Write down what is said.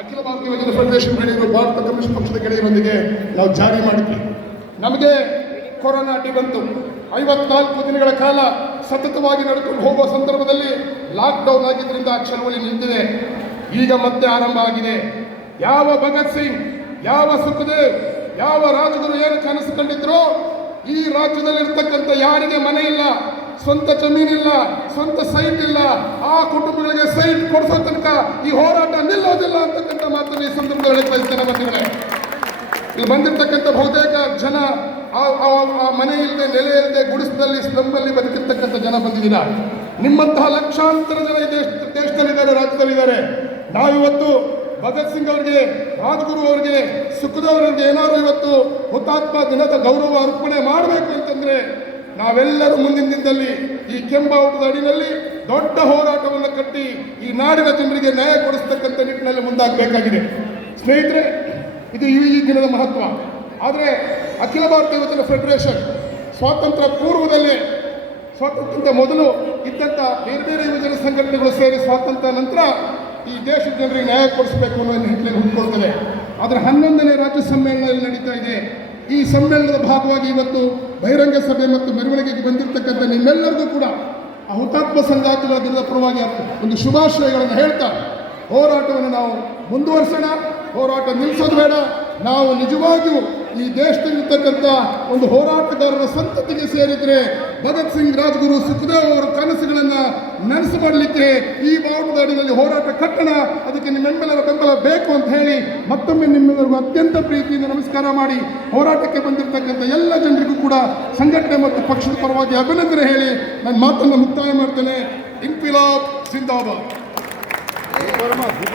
ಅಖಿಲ ಭಾರತೀಯ ಯುವಜನ ಫೆಡರೇಷನ್ ಗೆಳೆಯರು ಭಾರತ ಕಮ್ಯುನಿಸ್ಟ್ ಪಕ್ಷದ ನಾವು ಜಾರಿ ಮಾಡಿದ್ವಿ. ನಮಗೆ ಕೊರೋನಾ ಅಡ್ಡಿ ಬಂತು. ಐವತ್ನಾಲ್ಕು ದಿನಗಳ ಕಾಲ ಸತತವಾಗಿ ನಡೆದುಕೊಂಡು ಹೋಗುವ ಸಂದರ್ಭದಲ್ಲಿ ಲಾಕ್ಡೌನ್ ಆಗಿದ್ದರಿಂದ ಆ ನಿಂತಿದೆ. ಈಗ ಮತ್ತೆ ಆರಂಭ ಆಗಿದೆ. ಯಾವ ಭಗತ್ ಸಿಂಗ್, ಯಾವ ಸುಖದೇವ್, ಯಾವ ರಾಜಗುರು ಏನು ಕನಸು ಕಂಡಿದ್ರು ಈ ರಾಜ್ಯದಲ್ಲಿರ್ತಕ್ಕಂಥ ಯಾರಿಗೆ ಮನೆ ಇಲ್ಲ. ಸ್ವಂತ ಜಮೀನಿಲ್ಲ, ಸ್ವಂತ ಸೈಟ್ ಇಲ್ಲ. ಆ ಕುಟುಂಬಗಳಿಗೆ ಸೈಟ್ ಕೊಡಿಸೋ ತನಕ ಈ ಹೋರಾಟ ನಿಲ್ಲೋದಿಲ್ಲ ಅಂತಕ್ಕಂಥ ಮಾತನ್ನು ಈ ಸಂದರ್ಭದಲ್ಲಿ ಬಯಸ್ತೇನೆ ಬಂದಿದ್ದಾರೆ ಇಲ್ಲಿ ಬಂದಿರ್ತಕ್ಕಂಥ ಬಹುತೇಕ ಜನ ಆ- ಮನೆ ಇಲ್ಲದೆ, ನೆಲೆ ಇಲ್ಲದೆ ಗುಡಿಸದಲ್ಲಿ ಸ್ಲಂಬಲ್ಲಿ ಬದುಕಿರ್ತಕ್ಕಂಥ ಜನ ಬಂದಿದ್ದೀರಾ. ನಿಮ್ಮಂತಹ ಲಕ್ಷಾಂತರ ಜನ ದೇಶ, ದೇಶದಲ್ಲಿದ್ದಾರೆ, ರಾಜ್ಯದಲ್ಲಿದ್ದಾರೆ. ನಾವಿವತ್ತು ಭಗತ್ ಸಿಂಗ್ ಅವರಿಗೆ, ರಾಜ್ಗುರು ಅವರಿಗೆ ಸುಖದವ್ರಿಗೆ ಏನಾದರೂ ಇವತ್ತು ಹುತಾತ್ಮ ದಿನದ ಗೌರವ ಅರ್ಪಣೆ ಮಾಡಬೇಕು ಅಂತಂದ್ರೆ ನಾವೆಲ್ಲರೂ ಮುಂದಿನ ದಿನದಲ್ಲಿ ಈ ಕೆಂಬಾವುಟದ ಅಡಿನಲ್ಲಿ ದೊಡ್ಡ ಹೋರಾಟವನ್ನು ಕಟ್ಟಿ ಈ ನಾಡಿನ ಜನರಿಗೆ ನ್ಯಾಯ ಕೊಡಿಸ್ತಕ್ಕಂಥ ನಿಟ್ಟಿನಲ್ಲಿ ಮುಂದಾಗಬೇಕಾಗಿದೆ. ಸ್ನೇಹಿತರೆ, ಇದು ಈ ದಿನದ ಮಹತ್ವ. ಆದರೆ ಅಖಿಲ ಭಾರತ ಯುವಜನ ಫೆಡರೇಷನ್ ಸ್ವಾತಂತ್ರ್ಯ ಪೂರ್ವದಲ್ಲೇ ಸ್ವಾತಂತ್ರ್ಯಕ್ಕಿಂತ ಮೊದಲು ಇದ್ದಂಥ ಬೇರೆ ಬೇರೆ ಯುವಜನ ಸಂಘಟನೆಗಳು ಸೇರಿ ಸ್ವಾತಂತ್ರ್ಯ ನಂತರ ಈ ದೇಶದ ಜನರಿಗೆ ನ್ಯಾಯ ಕೊಡಿಸಬೇಕು ಅನ್ನೋ ನಿಟ್ಟಿನಲ್ಲಿ ಹುಟ್ಕೊಳ್ತದೆ. ಆದರೆ ಹನ್ನೊಂದನೇ ರಾಜ್ಯ ಸಮ್ಮೇಳನದಲ್ಲಿ ನಡೀತಾ ಇದೆ. ಈ ಸಮ್ಮೇಳನದ ಭಾಗವಾಗಿ ಇವತ್ತು ಬಹಿರಂಗ ಸಭೆ ಮತ್ತು ಮೆರವಣಿಗೆಗೆ ಬಂದಿರತಕ್ಕಂಥ ನಿಮ್ಮೆಲ್ಲರಿಗೂ ಕೂಡ ಆ ಹುತಾತ್ಮ ಸಂಗಾತಿಗಳ ದಿನದ ಪರವಾಗಿ ಒಂದು ಶುಭಾಶಯಗಳನ್ನು ಹೇಳ್ತಾ ಹೋರಾಟವನ್ನು ನಾವು ಮುಂದುವರಿಸೋಣ. ಹೋರಾಟ ನಿಲ್ಲಿಸೋದು ಬೇಡ. ನಾವು ನಿಜವಾಗಿಯೂ ಈ ದೇಶದಲ್ಲಿರ್ತಕ್ಕಂಥ ಒಂದು ಹೋರಾಟಗಾರರ ಸಂತತಿಗೆ ಸೇರಿದರೆ ಭಗತ್ ಸಿಂಗ್ ರಾಜ್ಗುರು ಸುಖದೇವ್ ಅವರ ಕನಸುಗಳನ್ನು ನನಸು ಮಾಡಲಿಕ್ಕೆ ಈ ಬಾವುಟದಾಡಿನಲ್ಲಿ ಹೋರಾಟ ಕಟ್ಟಣ. ಅದಕ್ಕೆ ನಿಮ್ಮೆಲ್ಲರ ಬೆಂಬಲ ಬೇಕು ಅಂತ ಹೇಳಿ ಮತ್ತೊಮ್ಮೆ ನಿಮ್ಮೆಲ್ಲರಿಗೂ ಅತ್ಯಂತ ಪ್ರೀತಿಯಿಂದ ನಮಸ್ಕಾರ ಮಾಡಿ ಹೋರಾಟಕ್ಕೆ ಬಂದಿರತಕ್ಕಂಥ ಎಲ್ಲ ಜನರಿಗೂ ಕೂಡ ಸಂಘಟನೆ ಮತ್ತು ಪಕ್ಷದ ಪರವಾಗಿ ಅಭಿನಂದನೆ ಹೇಳಿ ನನ್ನ ಮಾತನ್ನು ಮುಕ್ತಾಯ ಮಾಡ್ತೇನೆ. ಇಂಪಿಲಾಬ್ ಸಿಂದಾಬಾದ್